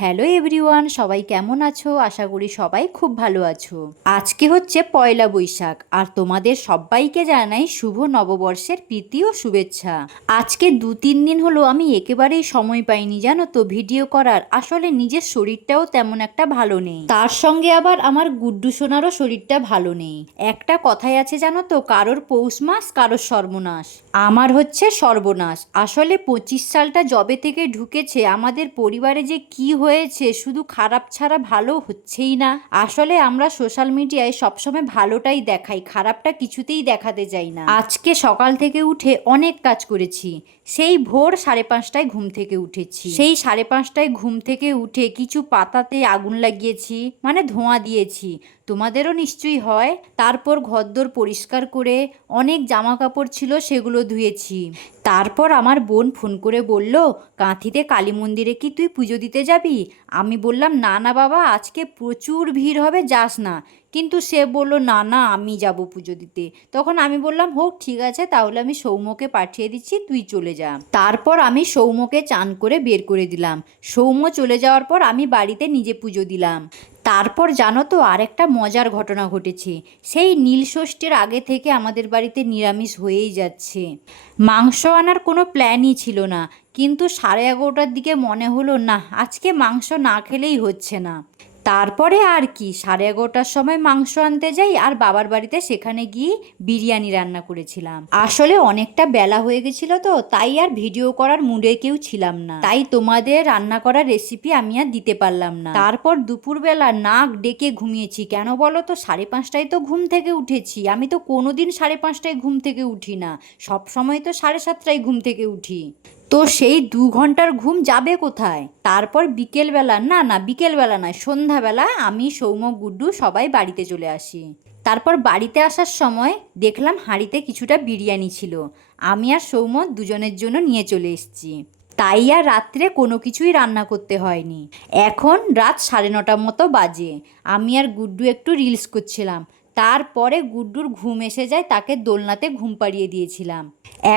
Hello everyone, সবাই কেমন আছো? আশা করি সবাই খুব ভালো আছো। আজকে হচ্ছে পয়লা বৈশাখ আর তোমাদের সবাইকে জানাই শুভ নববর্ষের প্রীতি ও শুভেচ্ছা। আজকে 2-3 দিন হলো আমি একেবারেই সময় পাইনি জানো তো ভিডিও করার। আসলে নিজের শরীরটাও তেমন একটা ভালো নেই, তার সঙ্গে আবার আমার গুড্ডু সোনারও শরীরটা ভালো নেই। একটা কথাই আছে জানো তো, কারোর পৌষ মাস কারোর সর্বনাশ। আমার হচ্ছে সর্বনাশ। আসলে 25 সালটা যবে থেকে ঢুকেছে আমাদের পরিবারে যে কি হয়েছে, শুধু খারাপ ছাড়া ভালো হচ্ছেই না। আসলে আমরা সোশ্যাল মিডিয়ায় সবসময় ভালোটাই দেখাই, খারাপটা কিছুতেই দেখাতে যাই না। আজকে সকাল থেকে উঠে অনেক কাজ করেছি। সেই ভোর 5:30টায় ঘুম থেকে উঠেছি। সেই 5:30টায় ঘুম থেকে উঠে কিছু পাতাতে আগুন লাগিয়েছি, মানে ধোঁয়া দিয়েছি। তোমাদেরও নিশ্চয়ই হয়। তারপর ঘরদোর পরিষ্কার করে অনেক জামা কাপড় ছিল সেগুলো ধুয়েছি। তারপর আমার বোন ফোন করে বলল, কাঁথিতে কালী মন্দিরে কি তুই পুজো দিতে যাবি? আমি বললাম না না বাবা, আজকে প্রচুর ভিড় হবে, যাস না। কিন্তু সে বলল না না আমি যাব পুজো দিতে। তখন আমি বললাম হোক ঠিক আছে, তাহলে আমি সৌম্যকে পাঠিয়ে দিচ্ছি, তুই চলে যা। তারপর আমি সৌম্যকে চান করে বের করে দিলাম। সৌম্য চলে যাওয়ার পর আমি বাড়িতে নিজে পুজো দিলাম। তারপর জানো তো আরেকটা মজার ঘটনা ঘটেছে। সেই নীলষষ্ঠীর আগে থেকে আমাদের বাড়িতে নিরামিষ হয়েই যাচ্ছে। মাংস আনার কোনো প্ল্যানই ছিল না, কিন্তু 11:30টার দিকে মনে হলো না আজকে মাংস না খেলেই হচ্ছে না। তারপরে আর কি 11:30টার সময় মাংস আনতে যাই, আর বাবার বাড়িতে সেখানে গিয়ে বিরিয়ানি রান্না করেছিলাম। আসলে অনেকটা বেলা হয়ে গেছিল তো, তাই আর ভিডিও করার মুডে কেউ ছিলাম না, তাই তোমাদের রান্না করার রেসিপি আমি আর দিতে পারলাম না। তারপর দুপুরবেলা নাক ডেকে ঘুমিয়েছি। কেন বলো তো, 5:30টায় তো ঘুম থেকে উঠেছি। আমি তো কোনোদিন 5:30টায় ঘুম থেকে উঠি না, সব সময় তো 7:30টায় ঘুম থেকে উঠি। তো সেই 2 ঘন্টার ঘুম যাবে কোথায়? তারপর বিকেলবেলা, না না বিকেলবেলা নয়, সন্ধ্যাবেলা আমি সৌম্য গুড্ডু সবাই বাড়িতে চলে আসি। তারপর বাড়িতে আসার সময় দেখলাম হাঁড়িতে কিছুটা বিরিয়ানি ছিল। আমি আর সৌম্য দুজনের জন্য নিয়ে চলে এসেছি। তাই আর রাত্রে কোনো কিছুই রান্না করতে হয়নি। এখন রাত 9:30 মতো বাজে। আমি আর গুড্ডু একটু রিলস করছিলাম। তারপরে গুড্ডুর ঘুম এসে যায়, তাকে দোলনাতে ঘুম পাড়িয়ে দিয়েছিলাম।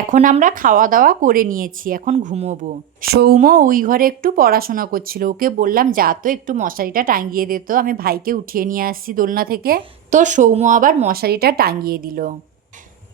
এখন আমরা খাওয়া দাওয়া করে নিয়েছি, এখন ঘুমোবো। সৌম্য ওই ঘরে একটু পড়াশোনা করছিল, ওকে বললাম যা তো একটু মশারিটা টাঙিয়ে দে, তো আমি ভাইকে উঠিয়ে নিয়ে আসছি দোলনা থেকে। তো সৌম্য আবার মশারিটা টাঙিয়ে দিল।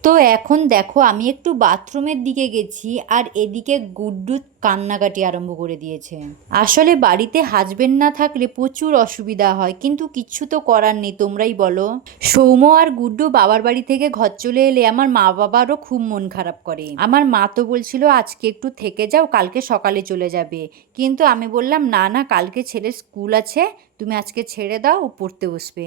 তো এখন দেখো আমি একটু বাথরুমের দিকে গেছি, আর এদিকে গুড্ডু কান্নাকাটি আরম্ভ করে দিয়েছে। আসলে বাড়িতে হাজবেন্ড না থাকলে প্রচুর অসুবিধা হয়, কিন্তু কিচ্ছু তো করার নেই, তোমরাই বলো। সৌম্য আর গুড্ডু বাবার বাড়ি থেকে ঘর চলে এলে আমার মা বাবারও খুব মন খারাপ করে। আমার মা তো বলছিল আজকে একটু থেকে যাও, কালকে সকালে চলে যাবে। কিন্তু আমি বললাম না না, কালকে ছেলের স্কুল আছে, তুমি আজকে ছেড়ে দাও, ও পড়তে বসবে।